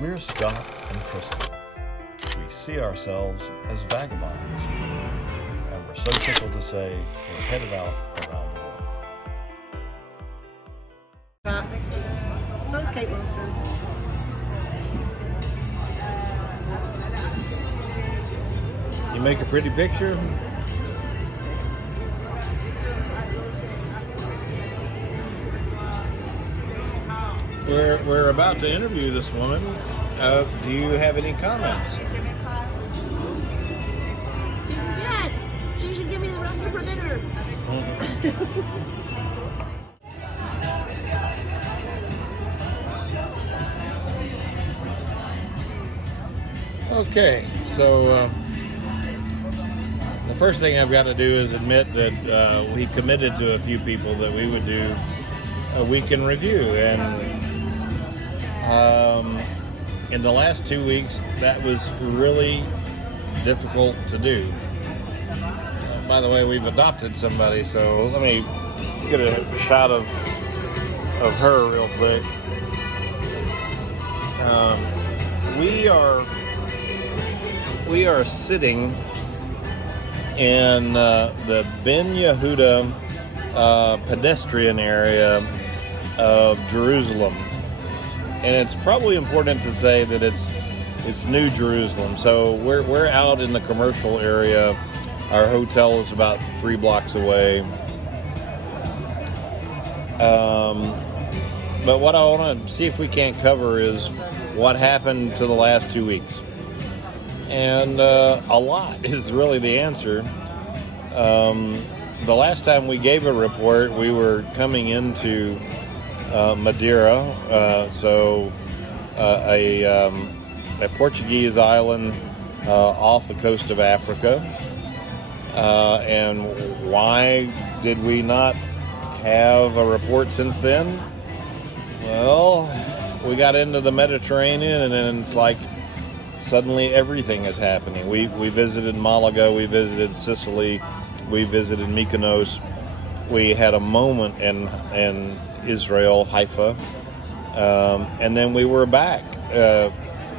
We're Scott and Crystal. We see ourselves as vagabonds, and we're so tickled to say we're headed out around the world. So is Kate Monster. You make a pretty picture. We're about to interview this woman. Do you have any comments? Yes! She should give me the recipe for dinner. Okay, so the first thing I've got to do is admit that we committed to a few people that we would do a week in review, and in the last 2 weeks that was really difficult to do. By the way, we've adopted somebody, so let me get a shot of her real quick. We are sitting in the Ben Yehuda pedestrian area of Jerusalem, and it's probably important to say that it's New Jerusalem. So we're out in the commercial area. Our hotel is about 3 blocks away. But what I want to see if we can't cover is what happened to the last 2 weeks. And a lot is really the answer. The last time we gave a report, we were coming into Madeira, a Portuguese island off the coast of Africa. And why did we not have a report since then? Well, we got into the Mediterranean, and then it's like suddenly everything is happening. We visited Malaga, we visited Sicily, we visited Mykonos. We had a moment in Israel, Haifa, and then we were back.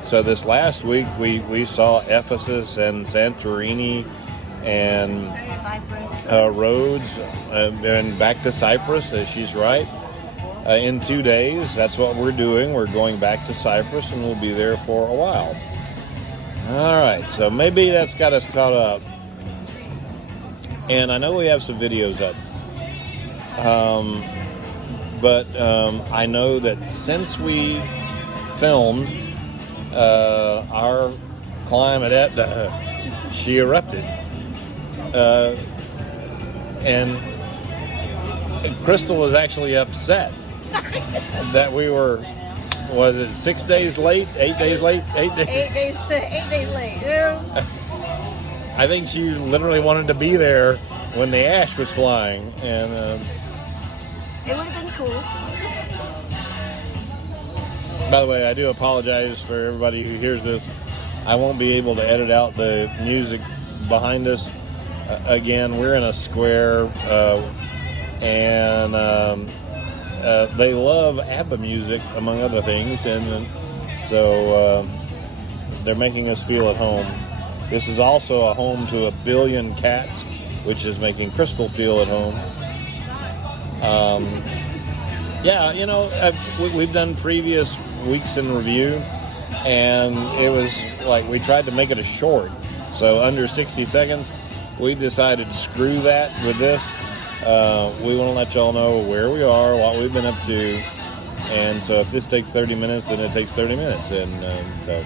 So this last week we saw Ephesus and Santorini and Rhodes, and back to Cyprus, as she's right. In 2 days, that's what we're doing. We're going back to Cyprus, and we'll be there for a while. All right, so maybe that's got us caught up. And I know we have some videos up. But I know that since we filmed our climb at Etna, she erupted. And Crystal was actually upset that we were, was it 6 days late? 8 days late? 8 days? 8 days late. Yeah. I think she literally wanted to be there when the ash was flying, and it would have been cool. By the way, I do apologize for everybody who hears this. I won't be able to edit out the music behind us. Again, we're in a square, and they love ABBA music, among other things, and so they're making us feel at home. This is also a home to 1 billion cats, which is making Crystal feel at home. Yeah, you know, we've done previous weeks in review, and it was like we tried to make it a short, so under 60 seconds. We decided screw that with this. We want to let y'all know where we are, what we've been up to, and so if this takes 30 minutes, then it takes 30 minutes. And so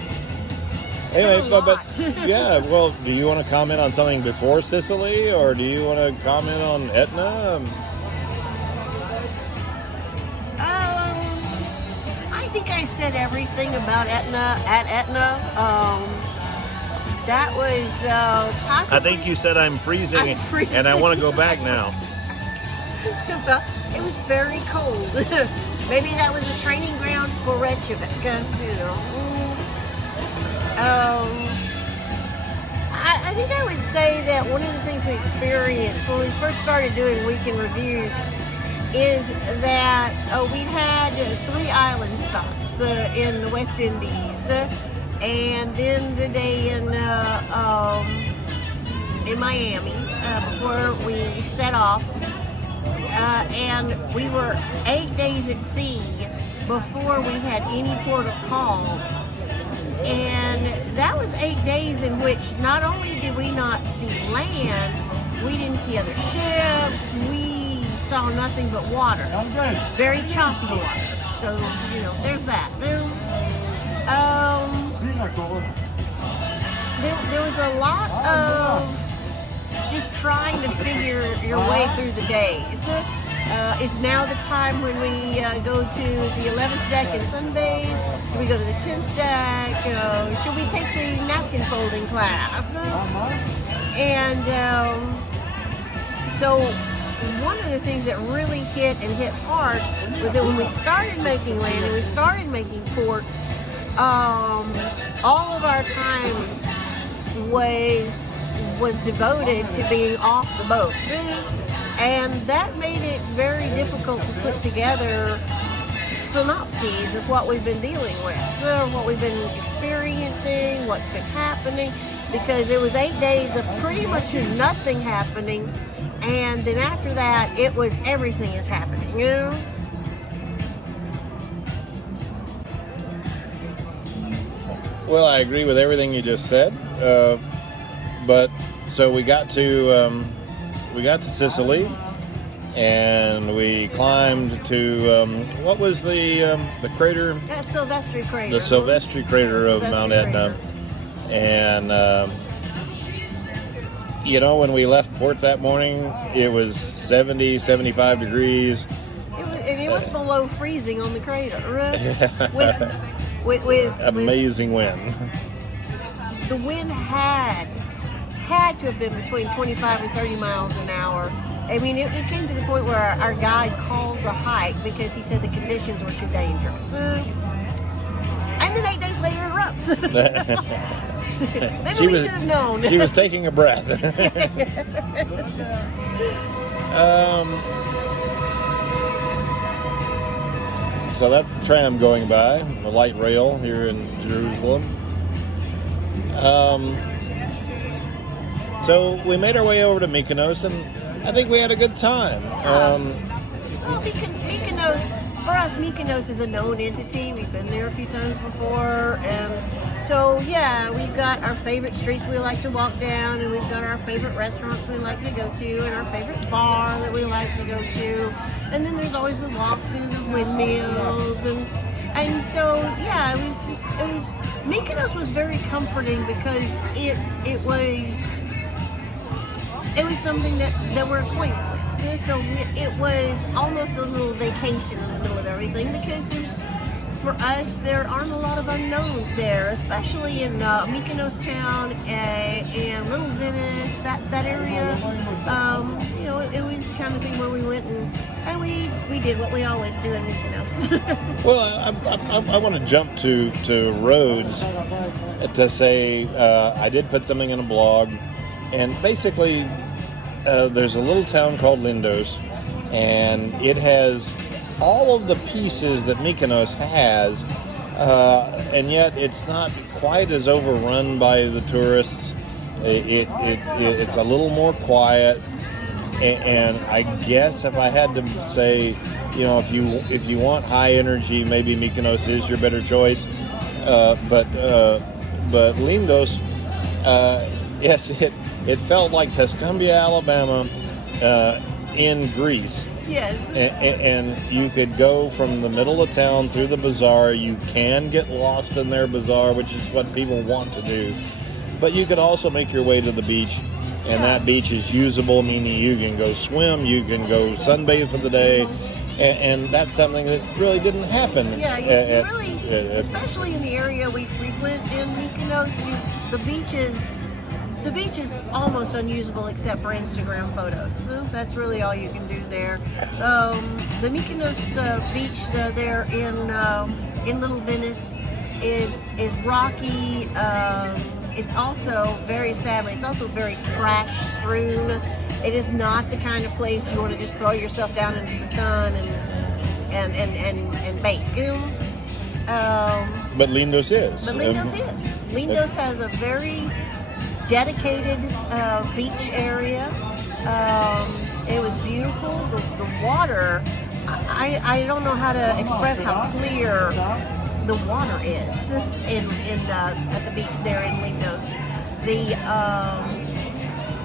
anyway, but yeah, well, do you want to comment on something before Sicily, or do you want to comment on Etna? I think I said everything about Etna at Etna. That was possibly... I think you said I'm freezing, and I want to go back now. it was very cold. Maybe that was a training ground for Reykjavik, you know. I think I would say that one of the things we experienced when we first started doing weekend reviews is that we had 3 island stops in the West Indies, and then the day in Miami before we set off, and we were 8 days at sea before we had any port of call. And that was 8 days in which not only did we not see land, we didn't see other ships, we saw nothing but water. Very choppy water. So, you know, there's that. There was a lot of just trying to figure your way through the days. It's now the time when we go to the 11th deck and sunbathe. Do we go to the 10th deck? Should we take the napkin folding class? And so one of the things that really hit hard was that when we started making land and we started making ports, all of our time was devoted to being off the boat. And that made it very difficult to put together synopses of what we've been dealing with, what we've been experiencing, what's been happening, because it was 8 days of pretty much nothing happening, and then after that, it was everything is happening, you know? Well, I agree with everything you just said, but so we got to Sicily, and we climbed to what was the crater? That's Silvestri Crater. The Silvestri Crater of Mount Etna, and you know, when we left port that morning, it was 70, 75 degrees. It was below freezing on the crater, with amazing wind. The wind had to have been between 25 and 30 miles an hour. I mean, it came to the point where our guide called the hike because he said the conditions were too dangerous. And then 8 days later it erupts. Maybe we should have known. She was taking a breath. So that's the tram going by, the light rail here in Jerusalem. So we made our way over to Mykonos, and I think we had a good time. Well, Mykonos, for us, Mykonos is a known entity. We've been there a few times before, and so yeah, we've got our favorite streets we like to walk down, and we've got our favorite restaurants we like to go to, and our favorite bar that we like to go to, and then there's always the walk to the windmills, and so yeah, it was Mykonos was very comforting because it was something that we're acquainted with. So it was almost a little vacation in the middle of everything, because for us, there aren't a lot of unknowns there, especially in Mykonos town and Little Venice, that area. You know, it was the kind of thing where we went and we did what we always do in Mykonos. Well, I want to jump to roads to say I did put something in a blog, and basically there's a little town called Lindos, and it has all of the pieces that Mykonos has, and yet it's not quite as overrun by the tourists. It's a little more quiet, and I guess if I had to say, you know, if you want high energy, maybe Mykonos is your better choice. But Lindos, yes, it felt like Tuscumbia, Alabama, in Greece. Yes. And you could go from the middle of town through the bazaar. You can get lost in their bazaar, which is what people want to do. But you could also make your way to the beach, and that beach is usable, meaning you can go swim, you can go sunbathe for the day, and that's something that really didn't happen. Yeah, you really, especially in the area we frequent in Mykonos, the beaches The beach is almost unusable except for Instagram photos. So that's really all you can do there. The Mykonos beach there in Little Venice is rocky. It's also very sadly, it's also very trash strewn. It is not the kind of place you want to just throw yourself down into the sun and bake. But Lindos is. But Lindos is. Lindos has a very dedicated beach area. It was beautiful. The water, I don't know how to express how clear the water is at the beach there in Lindos.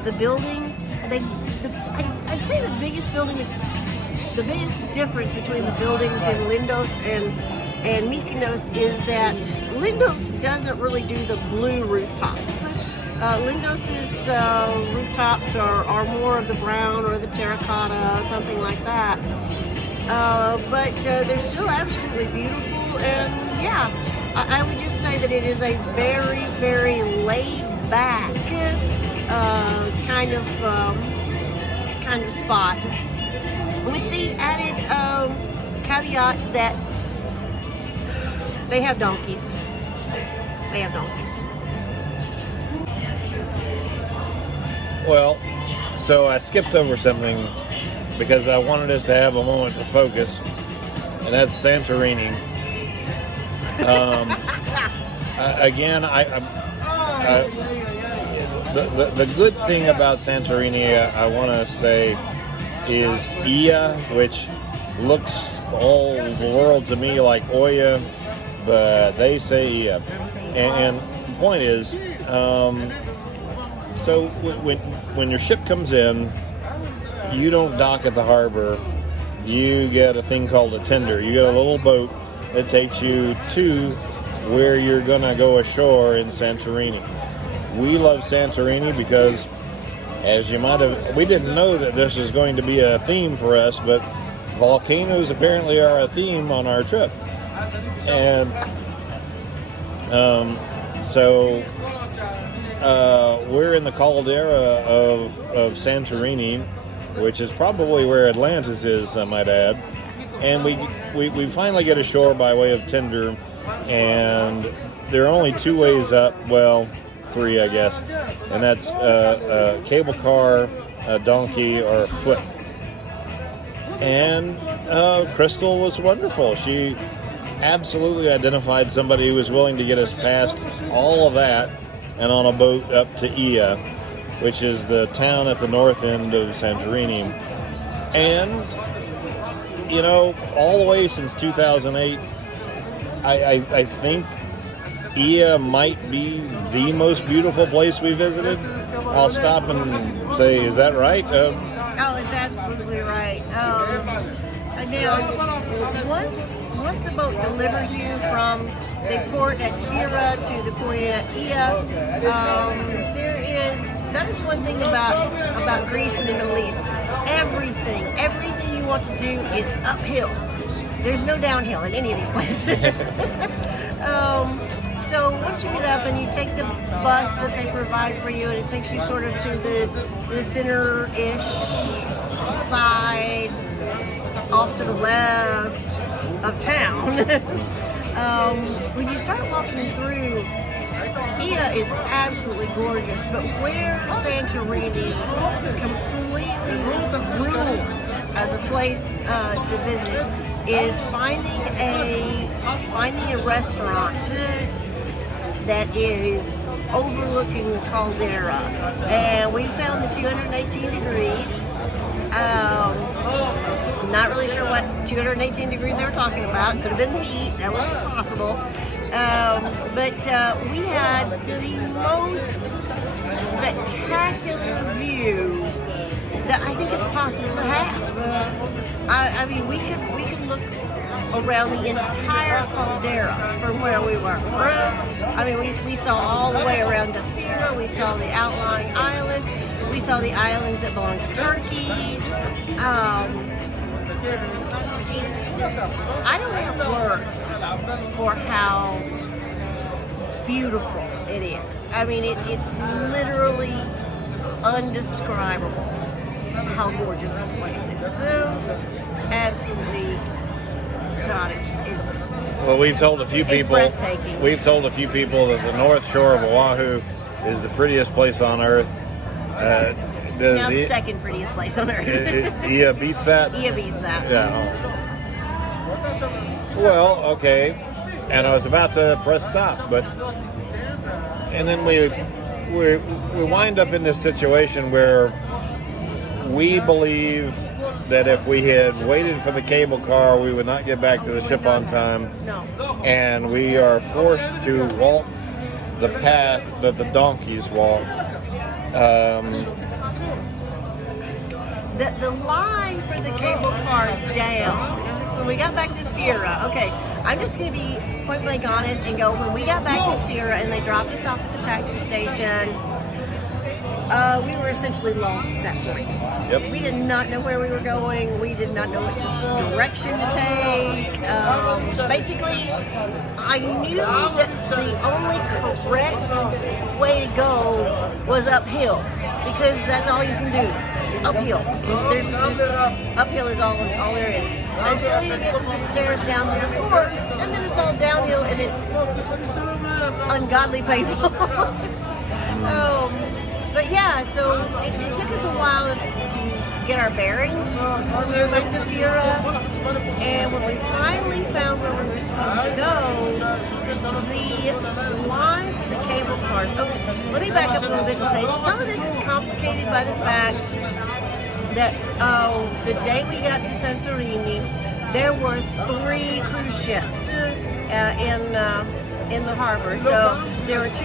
The buildings, I'd say the biggest difference between the buildings in Lindos and Mykonos is that Lindos doesn't really do the blue rooftops. Lindos's rooftops are more of the brown or the terracotta, something like that. But they're still absolutely beautiful, and yeah, I would just say that it is a very, very laid-back kind of spot, with the added caveat that they have donkeys. They have donkeys. Well, so I skipped over something because I wanted us to have a moment to focus, and that's Santorini. Again, the good thing about Santorini, I want to say, is Ia, which looks all the world to me like Oya, but they say Ia. And the point is, so when your ship comes in, you don't dock at the harbor. You get a thing called a tender. You get a little boat that takes you to where you're going to go ashore in Santorini. We love Santorini because, as you might have, we didn't know that this was going to be a theme for us, but volcanoes apparently are a theme on our trip. And so we're in the caldera of Santorini, which is probably where Atlantis is, I might add. And we finally get ashore by way of tender, and there are only two ways up, well, three, I guess, and that's a cable car, a donkey, or a foot. And Crystal was wonderful. She absolutely identified somebody who was willing to get us past all of that and on a boat up to Ia, which is the town at the north end of Santorini. And, you know, all the way since 2008, I think Ia might be the most beautiful place we visited. I'll stop and say, is that right? Oh, it's absolutely right. Now, once the boat delivers you from the port at Fira to the port at Ia, that is one thing about Greece and the Middle East. Everything you want to do is uphill. There's no downhill in any of these places. So once you get up and you take the bus that they provide for you, and it takes you sort of to the center-ish side, off to the left of town. When you start walking through, Ia is absolutely gorgeous, but where Santorini completely rules as a place to visit is finding a restaurant that is overlooking the caldera, and we found the 218 degrees. Not really sure what 218 degrees they were talking about. Could have been the heat. That was possible. But we had the most spectacular view that I think it's possible to have. I mean, we could look around the entire caldera from where we were. I mean, we saw all the way around the Fira. We saw the outlying islands. We saw the islands that belong to Turkey. I don't have words for how beautiful it is. I mean, it's literally undescribable how gorgeous this place is. So, absolutely, God, it's Well, we've told a few it's people. breathtaking. We've told a few people that the North Shore of Oahu is the prettiest place on earth. Now the second prettiest place on earth. Ia beats that? Ia beats that. Yeah. Well, okay. And I was about to press stop, and then we wind up in this situation where we believe that if we had waited for the cable car, we would not get back to the ship on time. No. And we are forced to walk the path that the donkeys walk. The line for the cable car down. When we got back to Fira, okay, I'm just going to be point blank honest and go, when we got back to Fira and they dropped us off at the taxi station, we were essentially lost at that point. Yep. We did not know where we were going. We did not know which direction to take. Basically, I knew that the only correct way to go was uphill, because that's all you can do. Uphill. There's uphill is all there is. Until you get to the stairs down to the port, and then it's all downhill and it's ungodly painful. But yeah, so it took us a while to get our bearings when we went to Fira, and when we finally found where we were supposed to go, the line for the cable cars. Oh, let me back up a little bit and say some of this is complicated by the fact that the day we got to Santorini, there were 3 cruise ships in the harbor. So there were 2.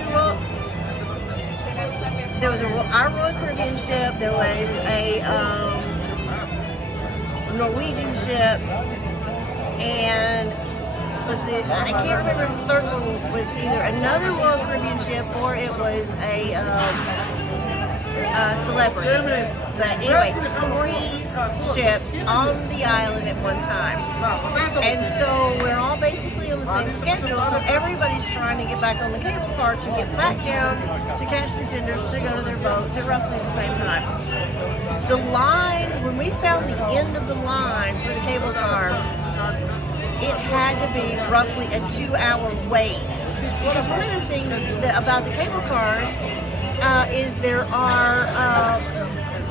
There was our Royal Caribbean ship. There was a Norwegian ship, and I can't remember if the third one was either another Royal Caribbean ship or it was a Celebrity. But anyway, 3 ships on the island at one time. And so we're all basically on the same schedule, so everybody's trying to get back on the cable car to get back down to catch the tenders to go to their boats at roughly the same time. The line, when we found the end of the line for the cable car, it had to be roughly a 2-hour wait. Because one of the things about the cable cars is there are,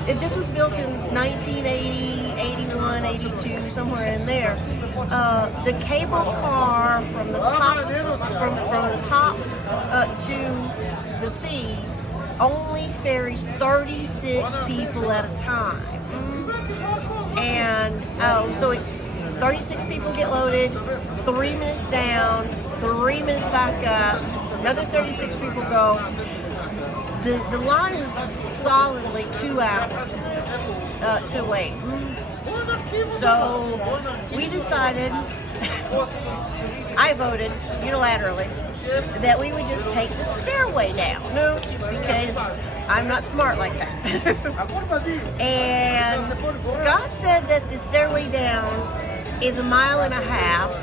this was built in 1980, 81, 82, somewhere in there. The cable car from the top to the sea only ferries 36 people at a time. And so it's 36 people get loaded, 3 minutes down, 3 minutes back up, another 36 people go. The line was solidly 2 hours to wait. So we decided, I voted unilaterally, that we would just take the stairway down. No, because I'm not smart like that. And Scott said that the stairway down is 1.5 miles.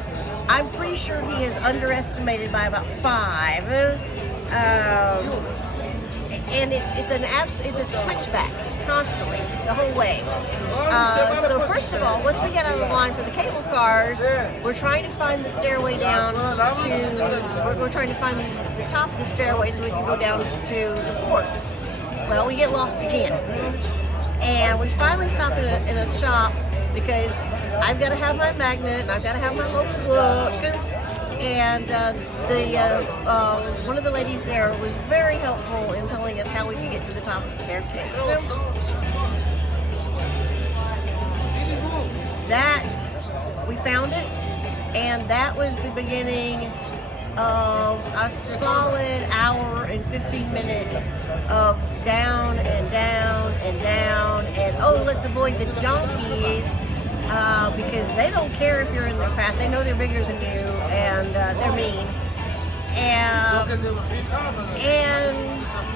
I'm pretty sure he is underestimated by about 5. And it's a switchback constantly the whole way. So first of all, once we get on the line for the cable cars, we're trying to find the stairway down to. We're trying to find the top of the stairway so we can go down to the port. Well, we get lost again, and we finally stop in a shop because I've got to have my magnet and I've got to have my local book. And one of the ladies there was very helpful in telling us how we could get to the top of the staircase. So that, we found it, and that was the beginning of a solid hour and 15 minutes of down and down and down, and oh, let's avoid the donkeys. Because they don't care if you're in their path. They know they're bigger than you, and they're mean. And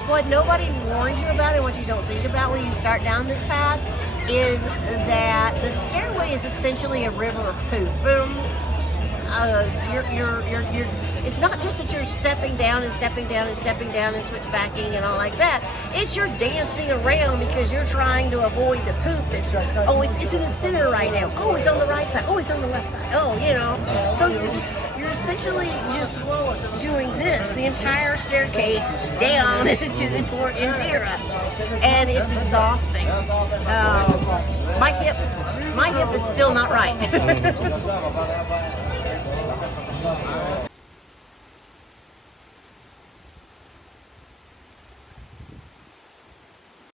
what nobody warns you about and what you don't think about when you start down this path is that the stairway is essentially a river of poop. Boom. it's not just that you're stepping down and stepping down and stepping down and switchbacking and all like that. It's you're dancing around because you're trying to avoid the poop that's, oh, it's in the center right now. Oh, it's on the right side. Oh, it's on the left side. Oh, you know. So you're essentially just doing this, the entire staircase down to the port in Vera. And it's exhausting. My hip is still not right.